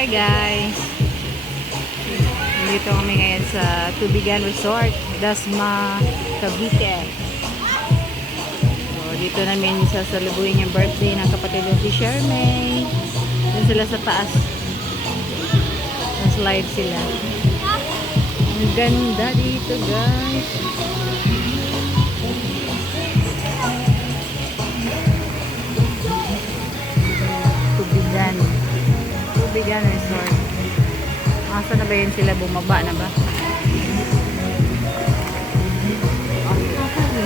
Hi guys! Dito kami ngayon sa Tubigan Resort, Dasma, Cavite. So, dito namin sasalubuhin yung birthday ng kapatid ko si Shermay. Doon sila sa taas. Slide sila. Ang ganda dito guys. Tubigan Resort. Asa na ba yun sila? Bumaba na ba?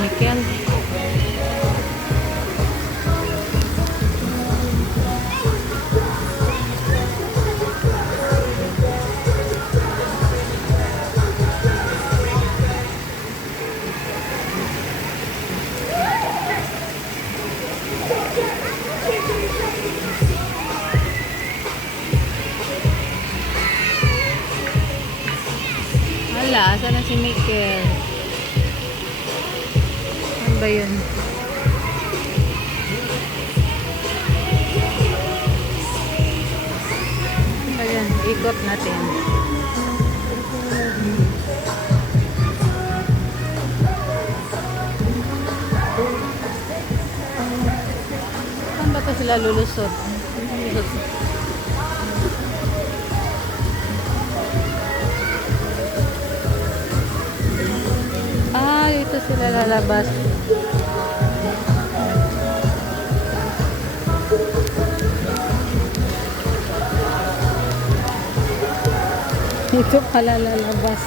Mikel. Hala, saan na si Mikel? Ano ba yun? Ayan, ikot natin. Saan ba ito sila lulusot? Dito sila lalabas. Dito pala lalabas.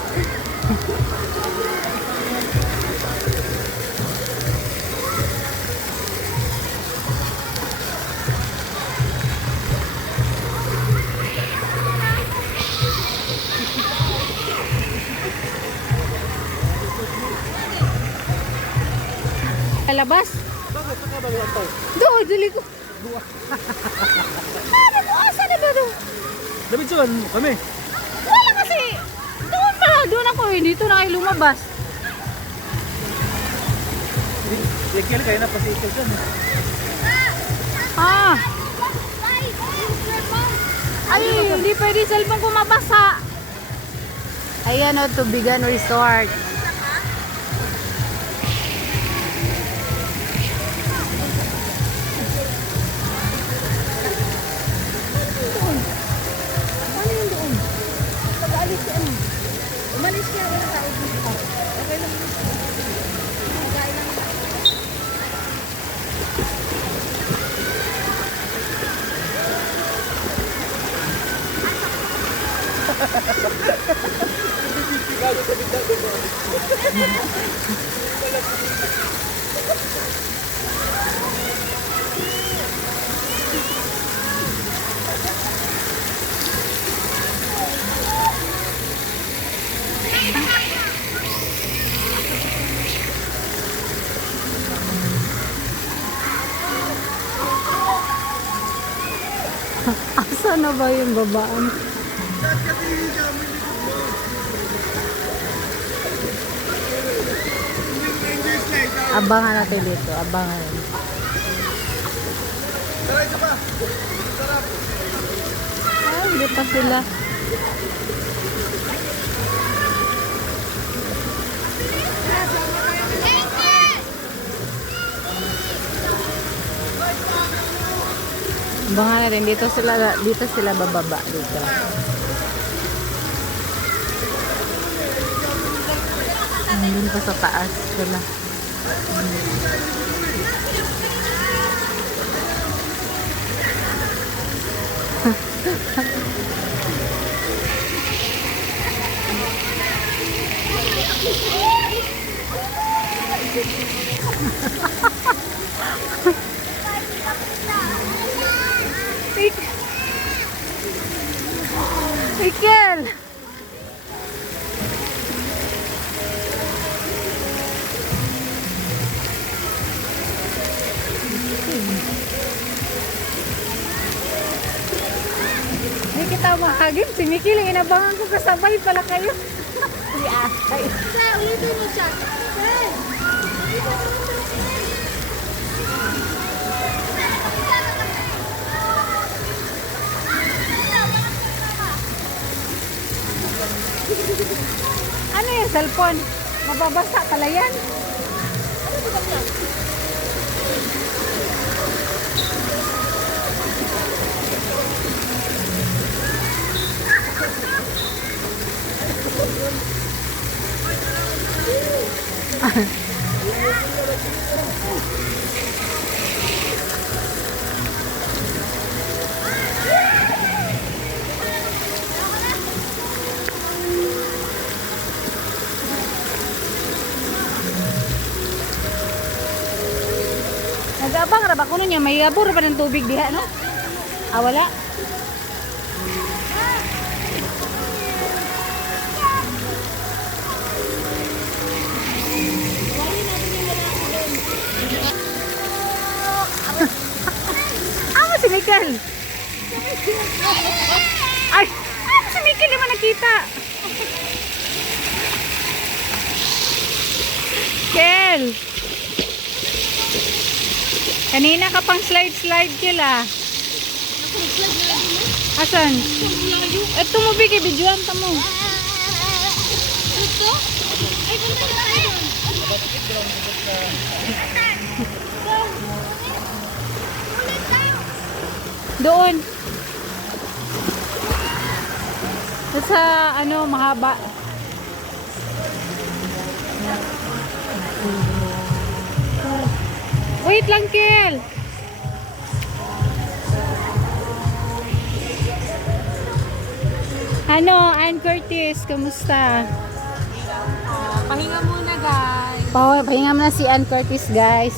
Lalabas? Bakit? Saka ba ito? Doon, dali ko. Ano mo? Asan na ba doon? David Suwan, kami. Wala kasi. Doon pala. Doon ako eh. Dito na kayo lumabas. Kaya kayo na pasito dyan. Ah. Ay, hindi pwede cellphone ko mabasa. Ayan o, Tubigan Resort. Umalis siya, wala tao dito. Okay lang. Pagkain lang. Gago sa bigla doon. Asa na ba yung babaan? Abangan natin dito. Abangan. Tara, ito pa. Sarap. Ay, hindi pa sila. Abangan natin. Dito sila bababa. Dito. Nandun pa sa taas sila. Mikel! Hindi kita makagim. Si Mikel, inabangan ko kasabay pala kayo. Ay. Ulitin mo siya. Ano yung cellphone? Mababasa pala yan. Nag-abang ra ba kuno niya may abor pa ng tubig diha no? Ah wala. Ama si Mikel. Ay, si Mikel naman nakita. Kel. Kanina ka pang slide kila. Asan? Ito mo bigay videoan ta mo. Ito? Ay, punta na tayo. Doon. Sa ano mahaba. Wait lang, Kel. Ano, Ann Curtis, kamusta? Pahinga muna, guys. Pahinga mo na si Ann Curtis, guys.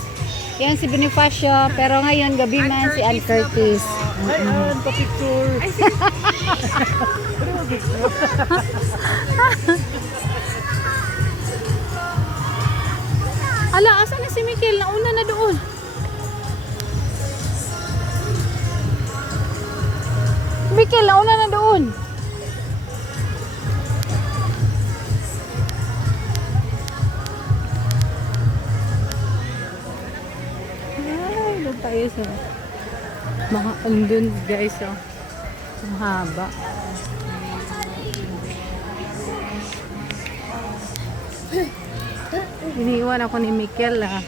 Yan si Bonifacio, pero ngayon gabi man si Ann Curtis. Ay, pa-picture. Ay, sige. Ala, asan na si Mikel? Nauna na doon. Mikel, nauna na doon. Ay, doon tayo sa mga andun guys. Oh. Ang haba. Iniwan ako ni Mikel ah.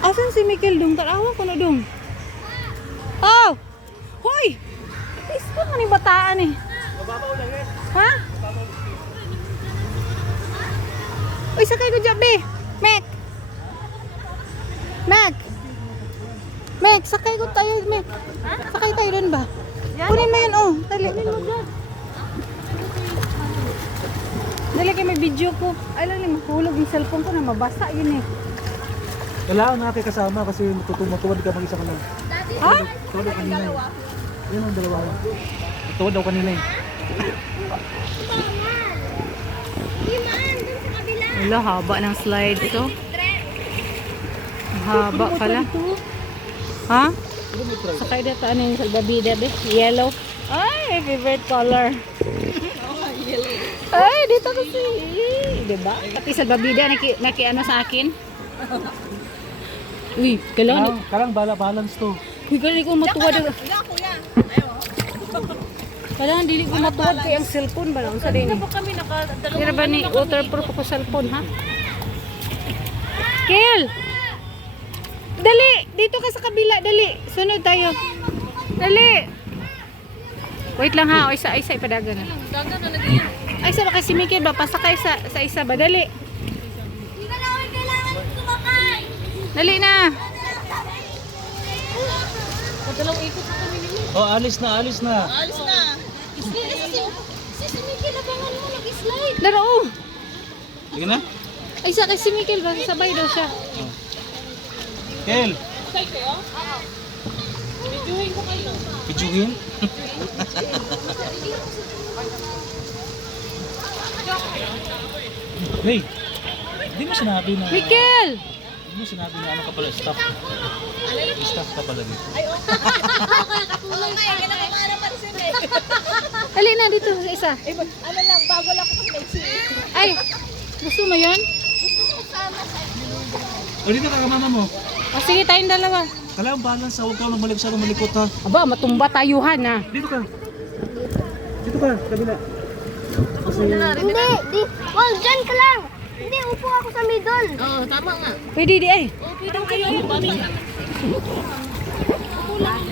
Asan si Mikel dong? Tarawa ko na dong. Oh! Hoy! Isko na ni bataan eh. Mababaw lang yan. Ha? Uy, sakay ko dyan, be. Mek! Mek! Mek, sakay ko tayo, Mek. Sakay tayo dun ba? Kunin mo yun, oh. Dali. Dali kayo may video ko. Ay lang, mahulog yung cellphone ko na mabasa yun eh. Kailangan na kayo kasama kasi matutuwad ka mag-isa ka lang. Ha? Tuwad daw kanina eh. Yan ang dalawa. Tuwad daw kanina eh. Wala, haba ng slide to. Haba pala. Ha? Sakay dito, ano yung salbabida, be? Yellow. Ay, favorite color. Ay, dito kasi. Diba? Pati salbabida, naki ano sa akin. Uy, kailangan. Karang balance to. Uy, kailangan ko matuwad. Kailangan dili ko matuwad kay ang cellphone ba? Ang sa din. Kira ba ni waterproof ako cellphone, ha? Kel! Dali! Dito ka sa kabila, dali! Sunod tayo. Dali! Wait lang ha, o isa ipadagan na. Ay, isa ba kasi Mikel ba? Pasakay sa isa ba? Dali! Dali na! Dalawang ikot na kami nila. Oh, alis na. Alis na. Si Mikel, abangan mo nag-slide. Laro! Oh. Sige na. Ay, isa kay si Mikel ba? Sabay daw siya. Kel, Slide kayo? Oo. Videohin ko kayo. pichugin. Hey, di mo sinabi na... Mikel! Di mo sinabi na ano ka pala, staff. Staff ka pala dito. Katulong kaya, kinakamarang pa rin sila eh. Dali na dito sa isa. Ano lang, bago lang ako mag-slide. Ay! Gusto mo yun? Gusto mo kasama sa O dito ka mama mo. O sige, tayong dalawa. Kailangan balance, huwag ka lang malikot ha. Aba, matumba tayuhan ha. Dito ka. Dito ka, kabila. Hindi, di. Wag, dyan ka lang. Hindi, upo ako sa middle. Oo, tama nga. Pwede di ay. Pwede kayo yung bami. Upo lang